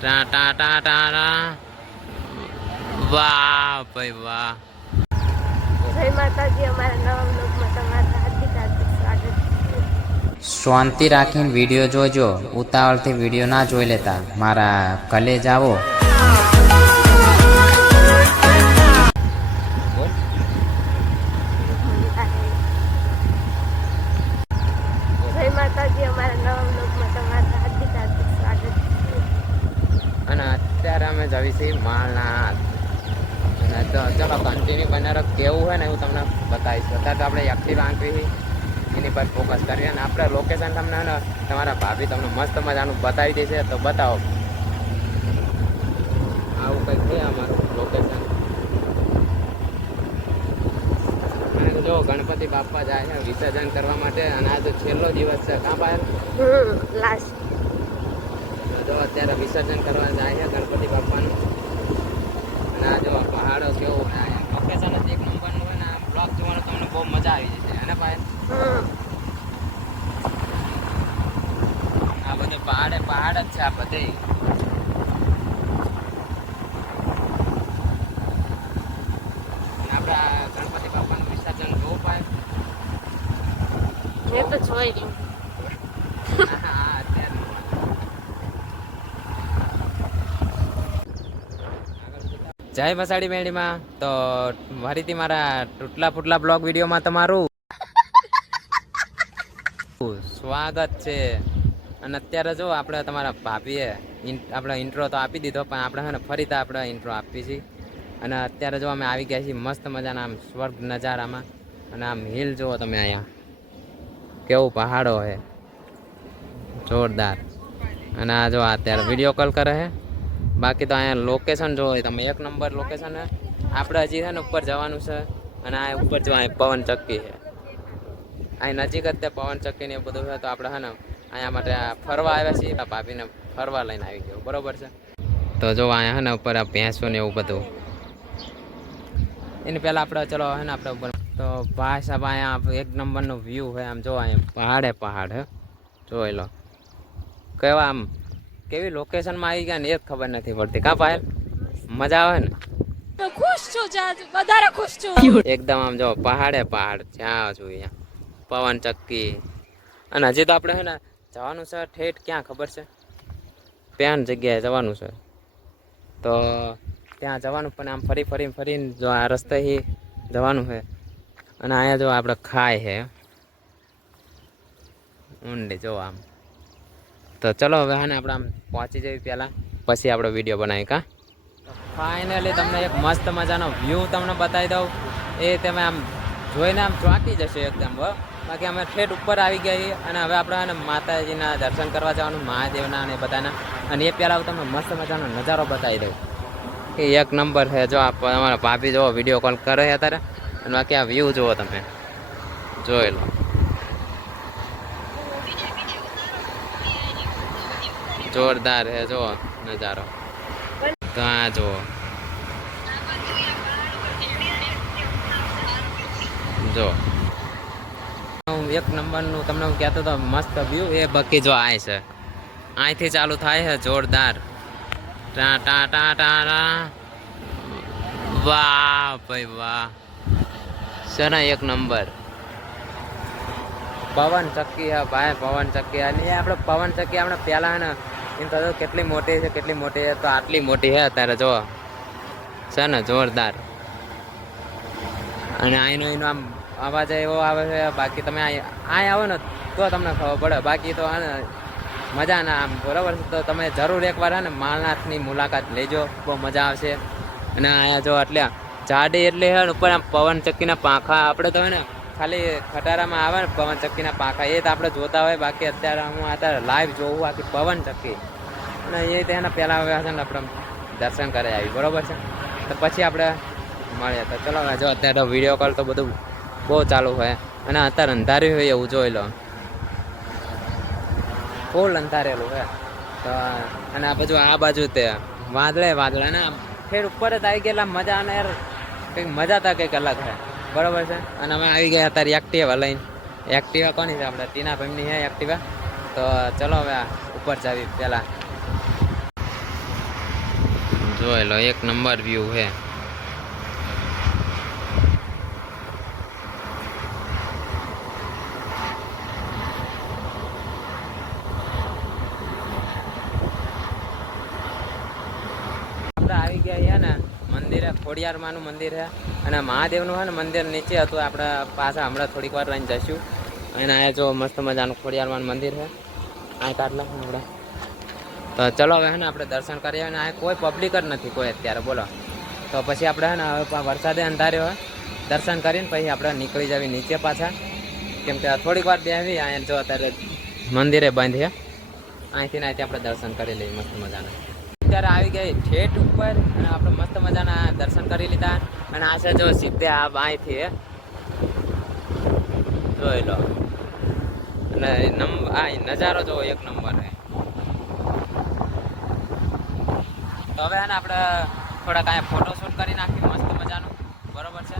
ટા ટા ટા ટા ટા વાહ ભાઈ વાહ. જય માતાજી અમારા નવા બ્લોગમાં તમારું હાર્દિક હાર્દિક સ્વાગત શાંતિ રાખીને વીડિયો જોજો. ઉતાવળથી વીડિયો ના જોઈ લેતા. મારા કલે જાવો અમે જવી છીએ માલનાથ અને ચલો કન્ટિન્યુ બનારો, કેવું હોય ને હું તમને બતાવીશ. અત્યારે તો આપણે એક્ટિવ આંકવી એની પર ફોકસ કરીએ અને આપણે લોકેશન તમને તમારા ભાભી તમને મસ્ત મજાનું બતાવી દેશે. તો બતાવો. આવું કંઈક છે અમારું લોકેશન જો ગણપતિ બાપા જાય છે વિસર્જન કરવા માટે, અને આ તો છેલ્લો દિવસ છે. કાં બહાર લાસ્ટ જો અત્યારે વિસર્જન કરવા જાય છે ગણપતિ બાપાનું. અને આ જો પહાડો કેવું લોકેશન જ એક નંબરનું હોય ને બ્લોક જોવાનો તમને બહુ મજા આવી જશે અને ભાઈ? આ બધું પહાડે પહાડ જ છે આ બધે. આપણે ગણપતિ બાપાનું વિસર્જન જોવું પાય તો જોઈ રહ્યું હા અત્યારે જય વસાડી મેળીમાં તો ફરીથી મારા તૂટલા ફૂટલા બ્લોગ વિડીયોમાં તમારું સ્વાગત છે. અને અત્યારે જો આપણે તમારા ભાભીએ આપણે ઇન્ટ્રો તો આપી દીધો, પણ આપણે છે ને ફરીથી આપણે ઇન્ટ્રો આપી છીએ અને અત્યારે જો અમે આવી ગયા છીએ મસ્ત મજાના આમ સ્વર્ગ નજારામાં. અને આમ હિલ જુઓ તમે અહીંયા. કેવું પહાડો છે જોરદાર. અને આ જો અત્યારે વીડિયો કોલ કરે છે બાકી તો અહીંયા લોકેશન જો તમે એક નંબર લોકેશન આપણે હજી છે ને ઉપર જવાનું છે અને આ ઉપર જો અહીં પવન ચક્કી છે. અહીં નજીક જ તે પવન ચક્કી ને બધું છે તો આપણે છે ને અહીંયા માટે ફરવા આવ્યા છીએ ભાભીને ફરવા લઈને આવી ગયો. બરોબર છે? તો જો અહીંયા છે ને ઉપર આ ભેંસો ને એવું બધું. એની પહેલાં આપણે ચલો હે ને આપણે ઉપર. તો ભાઈ સાહેબ અહીંયા એક નંબરનો વ્યૂ છે, આમ જો અહીંયા પહાડે પહાડ હે. જોઈ લો. કેવા આમ? કેવી લોકેશનમાં આવી ગયા ને એ ખબર નથી પડતી. કા પાયલ મજા આવે ને? તો ખુશ છું વધારે ખુશ છું. એકદમ આમ જો પહાડે પહાડ જ્યાં જોઈએ પવન ચક્કી. અને હજી તો આપણે છે ને જવાનું છે ઠેઠ ક્યાં ખબર છે? પ્યાન જગ્યાએ જવાનું છે. તો ત્યાં જવાનું પણ આમ ફરી ફરી ફરીને જો આ રસ્તેથી જવાનું છે. અને અહીંયા જો આપણે ખાય છે. ઊંડી જો આમ. તો ચલો હવે હા ને આપણે આમ પહોંચી જઈએ પહેલાં. પછી આપણો વીડિયો બનાવી કાં? ફાઇનલી તમને એક મસ્ત મજાનો વ્યૂ તમને બતાવી દઉં. એ તમે આમ જોઈને આમ ચોંકી જશો એકદમ બાકી અમે ઠેઠ ઉપર આવી ગયા છીએ અને હવે આપણે માતાજીના દર્શન કરવા જવાનું, મહાદેવના અને બધાના. અને એ પહેલાં હું તમને મસ્ત મજાનો નજારો બતાવી દઉં. કે એક નંબર છે, જો તમારા ભાભી જો વીડિયો કોલ કરે છે અત્યારે. અને બાકી આ વ્યૂ જુઓ તમે. જોઈ લો. જોરદાર હે જો નજારો. તો આ જો જો હું એક નંબરનું તમને હું કહેતો હતો મસ્ત વ્યૂ એ બકી જો આય છે. અહીંથી ચાલુ થાય છે, જોરદાર. ટા ટા ટા ટા ટા. વાહ ભાઈ વાહ. છે ને એક નંબર. પવન ચક્કી ભાઈ, પવન ચક્કી. અને આપણે પવન ચક્કી આપણે ને એમ તો કેટલી મોટી છે, કેટલી મોટી છે, તો આટલી મોટી છે અત્યારે જો છે ને, જોરદાર. અને અહીંનો એનો આમ અવાજ એવો આવે છે, બાકી તમે અહીં અહીં આવો ને, તો તમને ખબર પડે. બાકી તો મજા ના આમ, બરાબર તો તમે જરૂર એકવાર, હે ને, માલનાથની મુલાકાત લેજો. બહુ મજા આવશે. અને અહીંયા જો એટલે જાડી એટલે હે ઉપર આમ પવન ચક્કીના પાંખા, આપણે તો ને ખાલી ખટારામાં આવે ને પવન ચક્કીના પાંખા. એ તો આપણે જોતા હોય, બાકી અત્યારે હું અત્યારે લાઈવ જોઉં આખી પવન ચક્કી. અને એ તેના પહેલાં આવ્યા છે ને આપણે દર્શન કરે આવી, બરાબર છે? તો પછી આપણે મળીએ. તો ચલો જો અત્યારે વીડિયો કોલ તો બધું બહુ ચાલુ હોય. અને અત્યારે અંધાર્યું હોય એવું જોઈ લો. ફૂલ અંધારેલું હોય. તો અને આ બાજુ આ બાજુ તે વાદળે વાદળે આમ ફેર ઉપર જ આવી ગયેલા મજા અને કંઈક મજા તા કંઈક અલગ છે બરોબર છે? અને અમે આવી ગયા અત્યારે એક્ટિવા લઈને. એક્ટિવા કોની છે આપણે? તીના ભાઈની છે એક્ટિવા. તો ચલો હવે ઉપર જાવી પહેલાં. જોઈ લો, એક નંબર વ્યૂ છે. આપણે આવી ગયા ને. મંદિરે ખોડિયારમાંનું મંદિર છે. અને મહાદેવનું છે ને મંદિર નીચે હતું. આપણે પાછા હમણાં થોડીક વાર રહીને જઈશું. અને આ જો મસ્ત મજાનું ખોડિયારમાંનું મંદિર છે. આ કાઢ હમણાં તો ચલો હવે હે ને આપણે દર્શન કરીએ. અને આ કોઈ પબ્લિક જ નથી કોઈ અત્યારે. બોલો. તો પછી આપણે હે ને હવે વરસાદે અંધાર્યો હોય દર્શન કરીને પછી આપણે નીકળી જવી નીચે પાછા. કેમ કે થોડીક વાર બેસી અહીંયા જો અત્યારે મંદિરે બંધ છે. અહીંથી ને અહીંથી આપણે દર્શન કરી લઈએ મસ્ત મજાના. અત્યારે આવી ગઈ ઠેઠ ઉપર અને આપણે મસ્ત મજાના દર્શન કરી લીધા. અને આ જો સીધે આ અહીંથી. જોઈ લો. અને નમ, આ નજારો જો એક નંબર હે તો હવે હે ને આપણે થોડાક અહીંયા ફોટોશૂટ કરી નાખીએ મસ્ત મજાનું. બરોબર છે?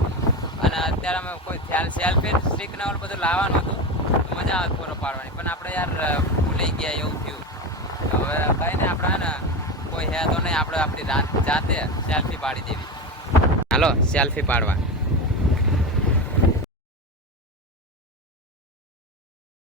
અને અત્યારે અમે કોઈ સેલ્ફી સ્ટ્રીક ને બધું લાવવાનું હતું. મજા આવે ફોટો પાડવાની. પણ આપણે યાર, ભૂલી ગયા એવું થયું. હવે કઈ ને આપણે ને કોઈ હે તો નહીં આપણે આપણી જાતે સેલ્ફી પાડી દેવી. હાલો સેલ્ફી પાડવા.